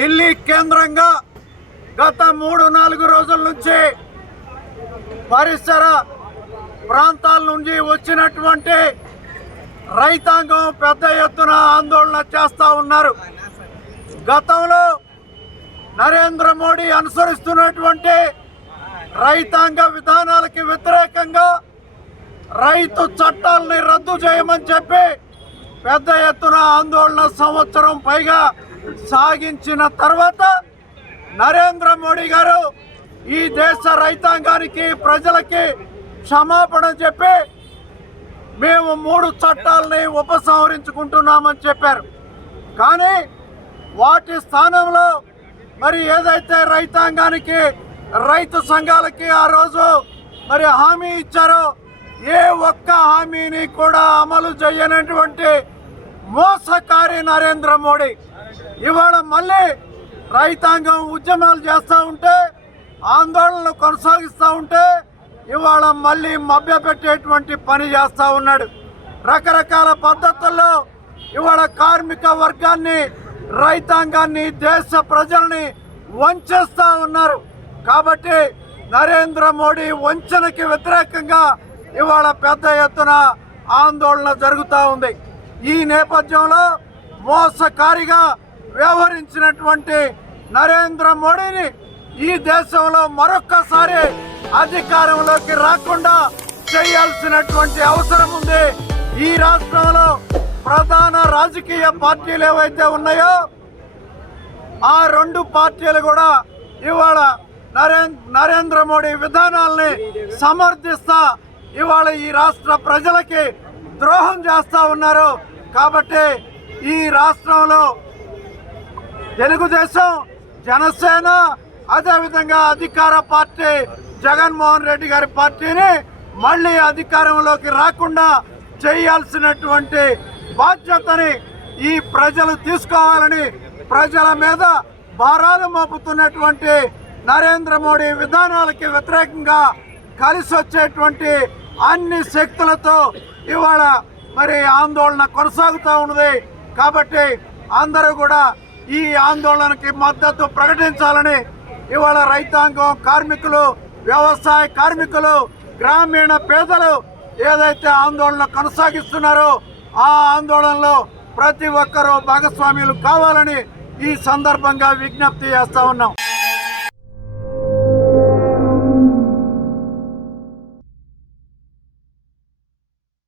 ఢిల్లీ కేంద్రంగా గత మూడు నాలుగు రోజుల నుంచి పరిసర ప్రాంతాల నుంచి వచ్చినటువంటి రైతాంగం పెద్ద ఎత్తున ఆందోళన చేస్తూ ఉన్నారు. గతంలో నరేంద్ర మోడీ అనుసరిస్తున్నటువంటి రైతాంగ విధానాలకి వ్యతిరేకంగా రైతు చట్టాలని రద్దు చేయమని చెప్పి పెద్ద ఎత్తున ఆందోళన సంవత్సరం పైగా సాగించిన తర్వాత నరేంద్ర మోడీ గారు ఈ దేశ రైతాంగానికి ప్రజలకి క్షమాపణ చెప్పి మేము మూడు చట్టాలని ఉపసంహరించుకుంటున్నామని చెప్పారు. కానీ వాటి స్థానంలో మరి ఏదైతే రైతాంగానికి రైతు సంఘాలకి ఆ రోజు మరి హామీ ఇచ్చారో ఏ ఒక్క హామీని కూడా అమలు చేయనటువంటి మోసకారి నరేంద్ర మోడీ. ఇవాళ మళ్ళీ రైతాంగం ఉద్యమాలు చేస్తూ ఉంటే ఆందోళనలు కొనసాగిస్తూ ఉంటే ఇవాళ మళ్ళీ మభ్యపెట్టేటువంటి పని చేస్తూ ఉన్నాడు. రకరకాల పద్ధతుల్లో ఇవాళ కార్మిక వర్గాన్ని రైతాంగాన్ని దేశ ప్రజల్ని వంచేస్తూ ఉన్నారు. కాబట్టి నరేంద్ర మోడీ వంచనకి వ్యతిరేకంగా ఇవాళ పెద్ద ఎత్తున ఆందోళన జరుగుతూ ఉంది. ఈ నేపథ్యంలో మోసకారిగా వ్యవహరించినటువంటి నరేంద్ర మోడీని ఈ దేశంలో మరొక్కసారి అధికారంలోకి రాకుండా చేయాల్సినటువంటి అవసరం ఉంది. ఈ రాష్ట్రంలో ప్రధాన రాజకీయ పార్టీలు ఏవైతే ఉన్నాయో ఆ రెండు పార్టీలు కూడా ఇవాళ నరేంద్ర నరేంద్ర మోడీ విధానాల్ని సమర్థిస్తా ఇవాళ ఈ రాష్ట్ర ప్రజలకి ద్రోహం చేస్తా ఉన్నారు. కాబట్టి ఈ రాష్ట్రంలో తెలుగుదేశం జనసేన అదేవిధంగా అధికార పార్టీ జగన్మోహన్ రెడ్డి గారి పార్టీని మళ్ళీ అధికారంలోకి రాకుండా చేయాల్సినటువంటి బాధ్యతని ఈ ప్రజలు తీసుకోవాలని ప్రజల మీద భారాలు మోపుతున్నటువంటి నరేంద్ర మోడీ విధానాలకి వ్యతిరేకంగా కలిసి వచ్చేటువంటి అన్ని శక్తులతో ఇవాళ మరి ఆందోళన కొనసాగుతూ ఉన్నది. కాబట్టి అందరూ కూడా ఈ ఆందోళనకి మద్దతు ప్రకటించాలని ఇవాళ రైతాంగం కార్మికులు వ్యవసాయ కార్మికులు గ్రామీణ పేదలు ఏదైతే ఆందోళన కొనసాగిస్తున్నారో ఆ ఆందోళనలో ప్రతి ఒక్కరూ భాగస్వామ్యులు కావాలని ఈ సందర్భంగా విజ్ఞప్తి చేస్తా ఉన్నాం.